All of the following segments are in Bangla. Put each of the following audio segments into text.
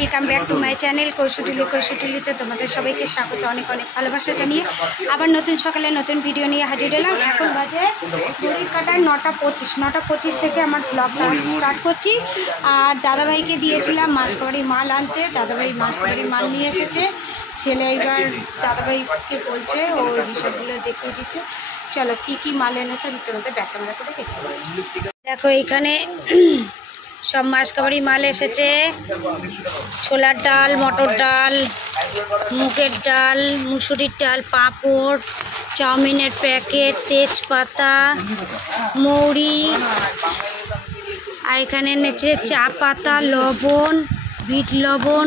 Welcome back to my channel কৈশুটুলিতে তোমাদের সবাইকে স্বাগত, অনেক অনেক ভালোবাসা জানিয়ে আবার নতুন সকালে নতুন ভিডিও নিয়ে হাজির হলাম। এখন বাজে ঘড়ির কাটায় 9:25 থেকে আমার ব্লগটা স্টার্ট করছি। আর দাদাভাইকে দিয়েছিলাম মাসকাবাড়ির মাল আনতে, দাদাভাই মাসকাবাড়ির মাল নিয়ে এসেছে। ছেলে এবার দাদাভাইকে বলছে, ও হিসাবগুলো দেখিয়ে দিচ্ছে। চলো কি কি মাল এনেছে আমি তোমাদের ব্যাক ক্যামেরা করে দেখতে পাচ্ছি। দেখো এখানে সব মাসকাবাড়ি মাল এসেছে। ছোলার ডাল, মটর ডাল, মুগের ডাল, মুসুরির ডাল, পাঁপড়, চাউমিনের প্যাকেট, তেজপাতা, মৌরি, আর এখানে এনেছে চা পাতা, লবণ, বিট লবণ,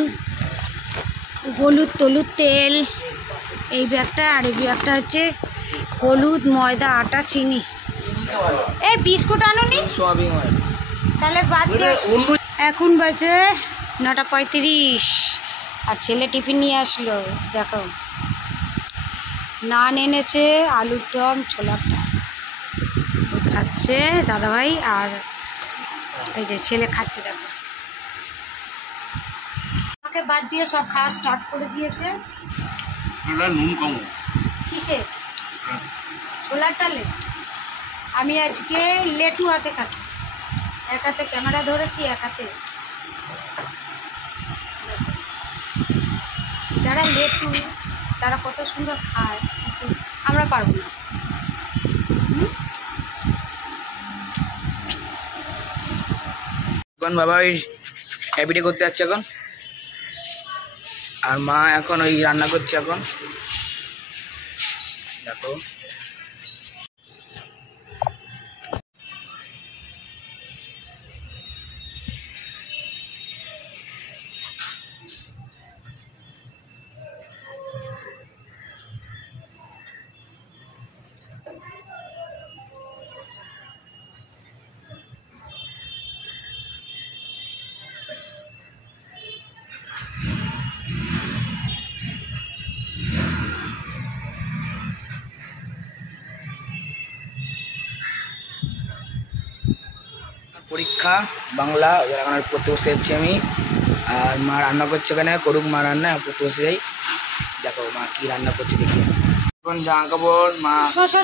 হলুদ তেল এই ব্যাগটা। আর এই ব্যাগটা হচ্ছে হলুদ, ময়দা, আটা, চিনি। এই বিস্কুট আনোনি? তাহলে বাদ দিয়ে। এখন বাজে 9:35 আর ছেলে টিফিন নিয়ে আসলো। দেখো নান এনেছে, আলুর দম, ছোলার ডাল খাচ্ছে দাদাভাই। আর এই যে ছেলে খাচ্ছে, দেখো আমাকে বাদ দিয়ে সব খাওয়া স্টার্ট করে দিয়েছে। নুন কম কিসে? ছোলার ডালে। আমি আজকে লেটু হাতে খাচ্ছি, এক হাতে ক্যামেরা ধরেছি, এক হাতে। যারা লেটু তারা কত সুন্দর খায়, আমরা পারবো না। এখন বাবা ওই হ্যাপিটে করতে যাচ্ছে এখন, আর মা এখন ওই রান্না করছে এখন। দেখো পরীক্ষা বাংলা, এখন পড়তে বসে যাচ্ছি আমি। আর মা রান্না করছে, ওখানে করুক মা রান্না, পড়তে বসে যাই। দেখো মা কি রান্না করছে দেখি। এখন জামা কাপড় মা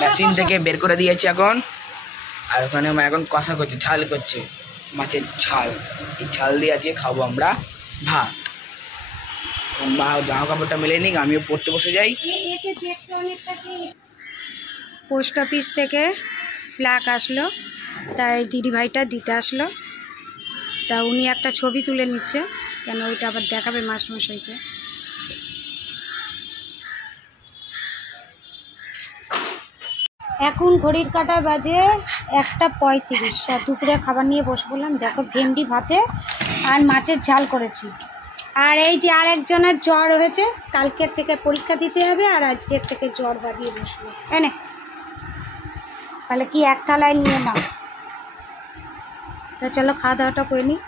মেশিন থেকে বের করে দিয়েছে এখন। আর ওখানে মা এখন কষা করছে, ঝাল করছে, মাছের ঝাল। এই ঝাল দিয়ে আজকে খাবো আমরা ভাত। মা জামা কাপড়টা মেলে নিক, আমিও পড়তে বসে যাই। পোস্ট অফিস থেকে ফ্ল্যাগ আসলো, তাই দিদিভাইটা দিতে আসলো। তা উনি একটা ছবি তুলে নিচ্ছে, কেন ওইটা আবার দেখাবে মাস্টারমশাইকে। এখন ঘড়ির কাঁটা বাজে 1:35 আর দুপুরে খাবার নিয়ে বসে পড়লাম। দেখো ভেন্ডি ভাতে আর মাছের ঝাল করেছি। আর এই যে আরেকজনের জ্বর হয়েছে, কালকের থেকে পরীক্ষা দিতে হবে, আর আজকের থেকে জ্বর বাঁধিয়ে বসলো। এনে তাহলে কি এক থালায় নিয়ে নাও। তা চলো খাওয়া দাওয়াটা করে নিই,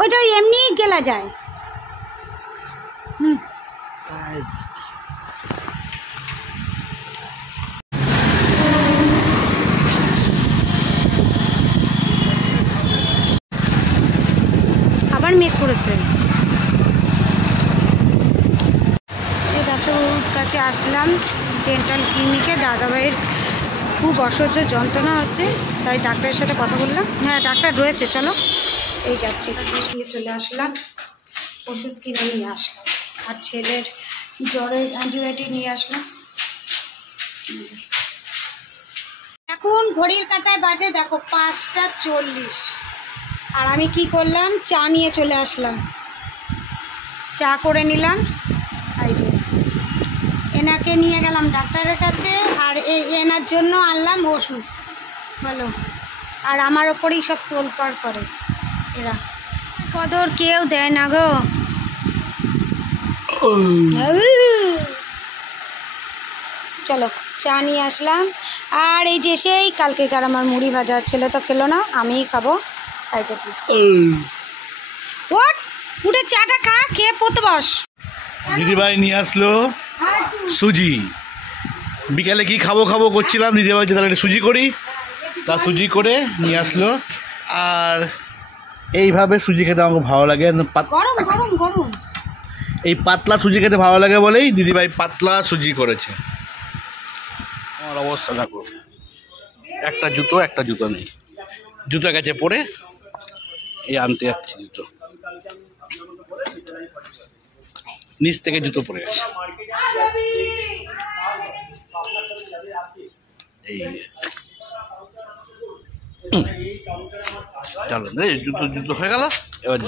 ওইটা এমনি গেলা যায়। আবার মেঘ করেছে। ডাক্তারবাবুর কাছে আসলাম, ডেন্টাল ক্লিনিকে। দাদাভাইয়ের খুব অসহ্য যন্ত্রণা হচ্ছে, তাই ডাক্তারের সাথে কথা বললাম। হ্যাঁ ডাক্তার রয়েছে, চলো এই যাচ্ছি। দিয়ে চলে আসলাম, ওষুধ কিনে নিয়ে আসলাম। আর ছেলের জ্বরের অ্যান্টিবায়োটিক নিয়ে আসলাম। এখন ঘড়ির কাঁটায় বাজে দেখো 5:40 আর আমি কি করলাম, চা নিয়ে চলে আসলাম। চা করে নিলাম। এই যে এনাকে নিয়ে গেলাম ডাক্তারের কাছে, আর এনার জন্য আনলাম ওষুধ। বলো, আর আমার ওপরেই সব তোলপাড় করে এরা, কদর কেউ দেয় না গো। চলো চা নিয়ে আসলাম। আর এই যে সেই কালকেকার আমার মুড়ি ভাজা, ছেলে তো খেলো না, আমিই খাবো। এই যে ওট উঠে চাটা খা, খেয়ে পড়তে বস। দিদিভাই নিয়ে আসলো সুজি। বিকালে কি খাবো করছিলাম, দিদিভাই তাহলে সুজি করি, তা সুজি করে নিয়ে আসলো। আর এইভাবে সুজি খেতে আমাকে ভালো লাগে, একদম গরম গরম গরম। এই পাতলা সুজি খেতে ভালো লাগে বলেই দিদিভাই পাতলা সুজি করেছে। আমার অবস্থা দেখো, একটা জুতো নেই, জুতো গেছে পরে, এই আনতে যাচ্ছি জুতো, নিচ থেকে জুতো পড়ে গেছে। এই চলো জুতো হয়ে গেল, এবার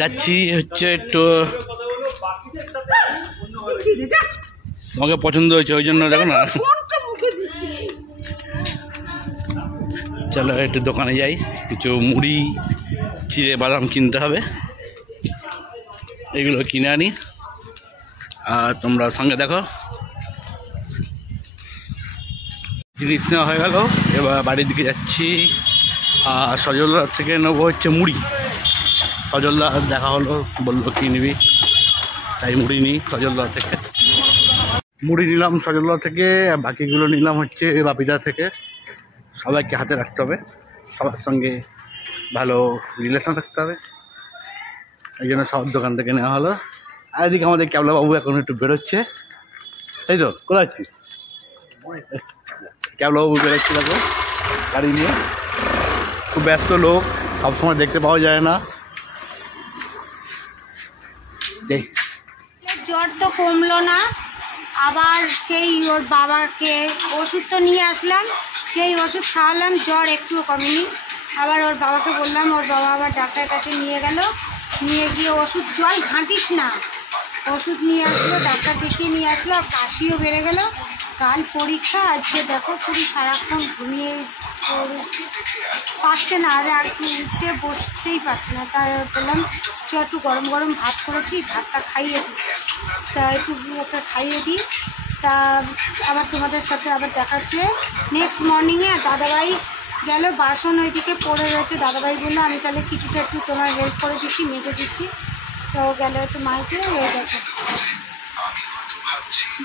যাচ্ছি হচ্ছে একটু, তোমাকে পছন্দ হয়েছে ওই জন্য দেখো না। চলো একটু দোকানে যাই, কিছু মুড়ি চিড়ে বাদাম কিনতে হবে, এগুলো কিনে আনি। আর তোমরা সঙ্গে দেখো, জিনিস নেওয়া হয়ে গেল, এবার বাড়ির দিকে যাচ্ছি। আর সজলদার থেকে নেবো হচ্ছে মুড়ি। সজলদার দেখা হলো, বললো কি নিবি, তাই মুড়ি নিই সজলদার থেকে। মুড়ি নিলাম সজলদার থেকে, আর বাকিগুলো নিলাম হচ্ছে বাপিদার থেকে। সবাইকে হাতে রাখতে হবে, সবার সঙ্গে ভালো রিলেশন রাখতে হবে, এই জন্য সব দোকান থেকে নেওয়া হলো। আর এদিকে আমাদের ক্যাবলাবাবু এখন একটু বেরোচ্ছে, তাই তো? কোথায় আছিস? ক্যাবলাবাবু বেরোচ্ছে দেখো গাড়ি নিয়ে, খুব ব্যস্ত লোক, সবসময় দেখতে পাওয়া যায় না। জ্বর তো কমলো না, আবার সেই ওর বাবাকে ওষুধ তো নিয়ে আসলাম, সেই ওষুধ খাওয়ালাম, জ্বর একটুও কমেনি। আবার ওর বাবাকে বললাম, ওর বাবা আবার ডাক্তারের কাছে নিয়ে গেল, নিয়ে গিয়ে ওষুধ, জল ঘাঁটিস না, ওষুধ নিয়ে আসলো, ডাক্তার দেখিয়ে নিয়ে আসলো, আর কাশিও বেড়ে গেল। কাল পরীক্ষা, আজকে দেখো পুরো সারাক্ষণ ঘুমিয়ে পাচ্ছে না, আর একটু উঠতে বসতেই পারছে না। তাই বললাম চ একটু গরম গরম ভাত করেছি, ভাতটা খাইয়ে দিই, তা একটু ওকে খাইয়ে দিই। তা আবার তোমাদের সাথে আবার দেখা হচ্ছে নেক্সট মর্নিংয়ে। দাদাভাই গেল, বাসন ওইদিকে পড়ে রয়েছে, দাদাভাই বললো আমি তাহলে কিছুটা একটু তোমার হেল্প করে দিচ্ছি, মেজে দিচ্ছি। তো গেল একটু মাইকে, এই দেখো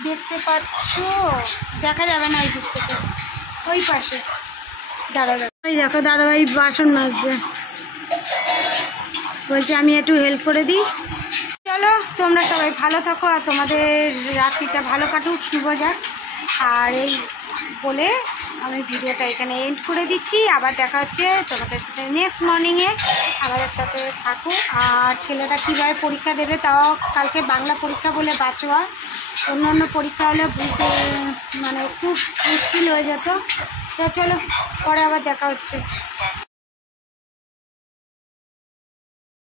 দেখতে পাচ্ছ, দেখা যাবে না এই দিক থেকে, ওই পাশে ওই দেখো দাদাভাই বাসন মাজছে, বলছে আমি একটু হেল্প করে দিই। চলো তোমরা সবাই ভালো থাকো, আর তোমাদের রাত্রিটা ভালো কাটুক, শুভ যাক। আর এই বলে আমি ভিডিওটা এখানে এন্ড করে দিচ্ছি। আবার দেখা হচ্ছে তোমাদের সাথে নেক্সট মর্নিংয়ে, আমাদের সাথে থাকো। আর ছেলেটা কীভাবে পরীক্ষা দেবে, তাও কালকে বাংলা পরীক্ষা বলে বাঁচোয়া, অন্য অন্য পরীক্ষা হলে বুঝতে মানে খুব মুশকিল হয়ে যেত। তো চলো পরে আবার দেখা হচ্ছে।